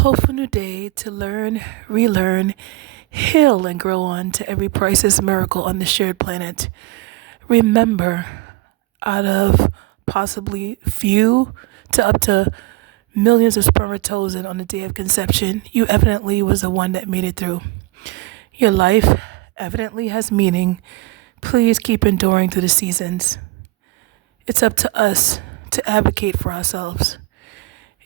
hopeful new day to learn, relearn, heal, and grow on to every priceless miracle on the shared planet. Remember, out of possibly few to up to millions of spermatozoa on the day of conception, you evidently was the one that made it through. Your life evidently has meaning. Please keep enduring through the seasons. It's up to us to advocate for ourselves.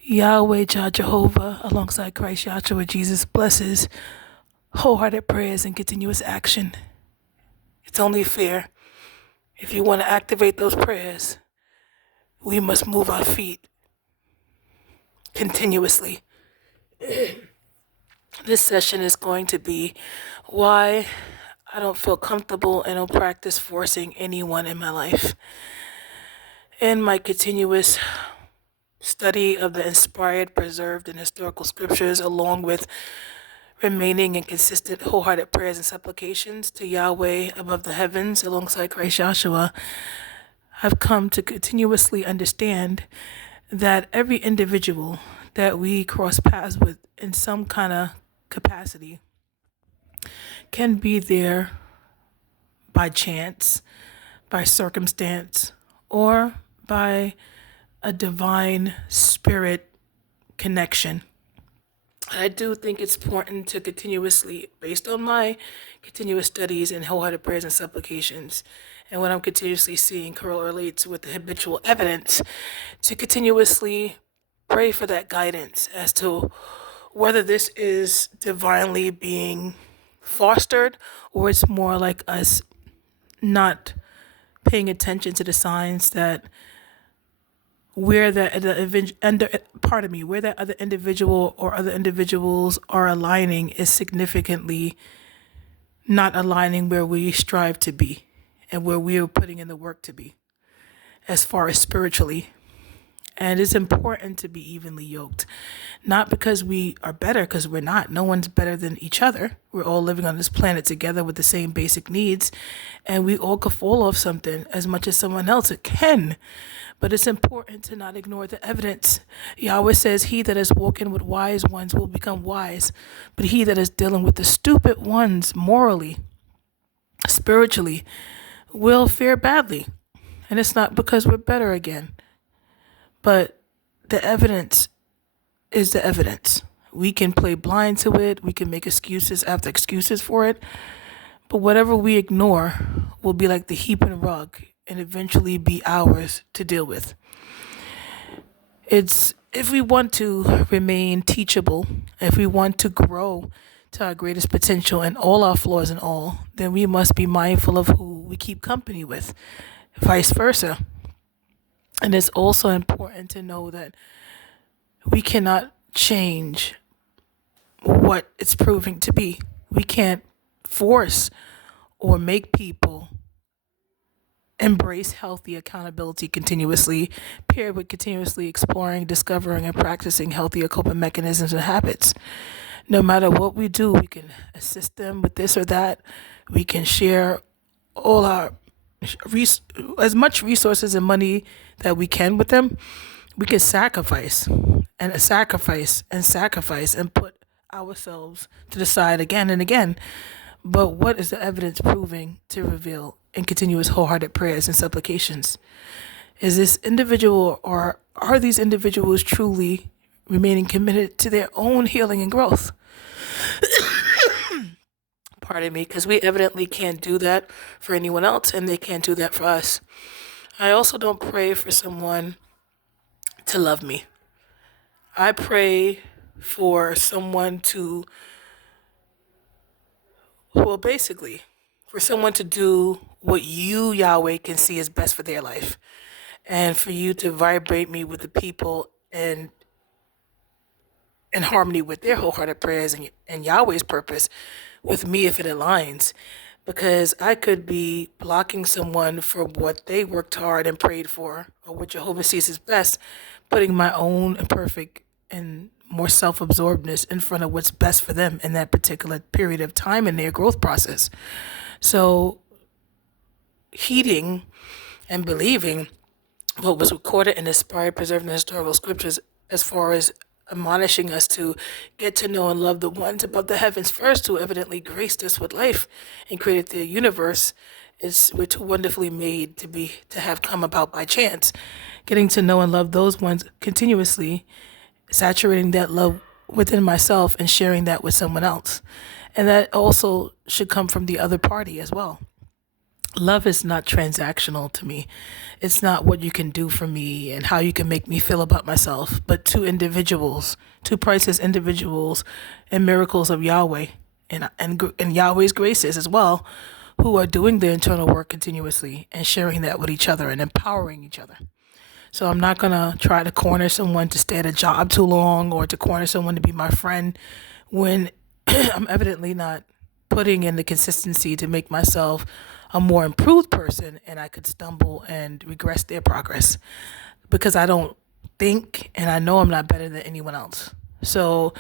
Yahweh Jah Jehovah, alongside Christ Yahshua Jesus, blesses wholehearted prayers and continuous action. It's only fair. If you want to activate those prayers, we must move our feet continuously. This session is going to be why I don't feel comfortable and don't practice forcing anyone in my life. In my continuous study of the inspired, preserved, and historical scriptures, along with remaining in consistent, wholehearted prayers and supplications to Yahweh above the heavens, alongside Christ Joshua, I've come to continuously understand that every individual that we cross paths with in some kind of capacity can be there by chance, by circumstance, or by a divine spirit connection. I do think it's important to continuously, based on my continuous studies and wholehearted prayers and supplications, and what I'm continuously seeing correlates with the habitual evidence, to continuously pray for that guidance as to whether this is divinely being fostered or it's more like us not paying attention to the signs that where that other individual or other individuals are aligning is significantly not aligning where we strive to be and where we are putting in the work to be as far as spiritually. And it's important to be evenly yoked, not because we are better, because we're not. No one's better than each other. We're all living on this planet together with the same basic needs, and we all could fall off something as much as someone else can. But it's important to not ignore the evidence. Yahweh says, he that is walking with wise ones will become wise, but he that is dealing with the stupid ones morally, spiritually, will fare badly. And it's not because we're better again. But the evidence is the evidence. We can play blind to it. We can make excuses after excuses for it. But whatever we ignore will be like the heaping rug and eventually be ours to deal with. It's if we want to remain teachable, if we want to grow to our greatest potential and all our flaws and all, then we must be mindful of who we keep company with, vice versa. And it's also important to know that we cannot change what it's proving to be. We can't force or make people embrace healthy accountability continuously, paired with continuously exploring, discovering, and practicing healthier coping mechanisms and habits. No matter what we do, we can assist them with this or that. We can share all our as much resources and money that we can with them. We can sacrifice and put ourselves to the side again and again. But what is the evidence proving to reveal in continuous wholehearted prayers and supplications? Is this individual, or are these individuals truly remaining committed to their own healing and growth? Pardon me, because we evidently can't do that for anyone else, and they can't do that for us. I also don't pray for someone to love me. I pray for someone to, well, basically, for someone to do what you, Yahweh, can see is best for their life, and for you to vibrate me with the people and in harmony with their wholehearted prayers and Yahweh's purpose with me if it aligns. Because I could be blocking someone for what they worked hard and prayed for, or what Jehovah sees as best, putting my own imperfect and more self-absorbedness in front of what's best for them in that particular period of time in their growth process. So heeding and believing what was recorded in inspired, preserved, and historical scriptures as far as admonishing us to get to know and love the ones above the heavens first who evidently graced us with life and created the universe. We're too wonderfully made to have come about by chance. Getting to know and love those ones continuously, saturating that love within myself and sharing that with someone else. And that also should come from the other party as well. Love is not transactional to me. It's not what you can do for me and how you can make me feel about myself, but two individuals, two priceless individuals and miracles of Yahweh and Yahweh's graces as well, who are doing the internal work continuously and sharing that with each other and empowering each other. So I'm not going to try to corner someone to stay at a job too long or to corner someone to be my friend when I'm evidently not putting in the consistency to make myself a more improved person, and I could stumble and regress their progress because I don't think and I know I'm not better than anyone else. So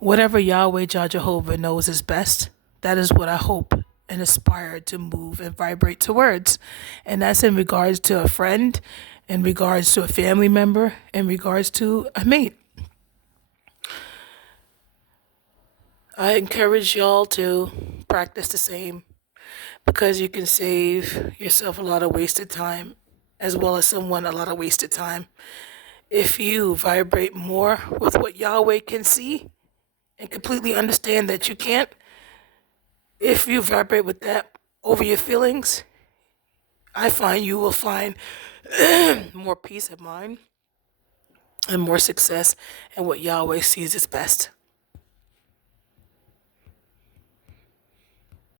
whatever Yahweh Jah Jehovah knows is best, that is what I hope and aspire to move and vibrate towards. And that's in regards to a friend, in regards to a family member, in regards to a mate. I encourage y'all to practice the same because you can save yourself a lot of wasted time as well as someone a lot of wasted time. If you vibrate more with what Yahweh can see and completely understand that you can't, if you vibrate with that over your feelings, I find you will find more peace of mind and more success in what Yahweh sees as best.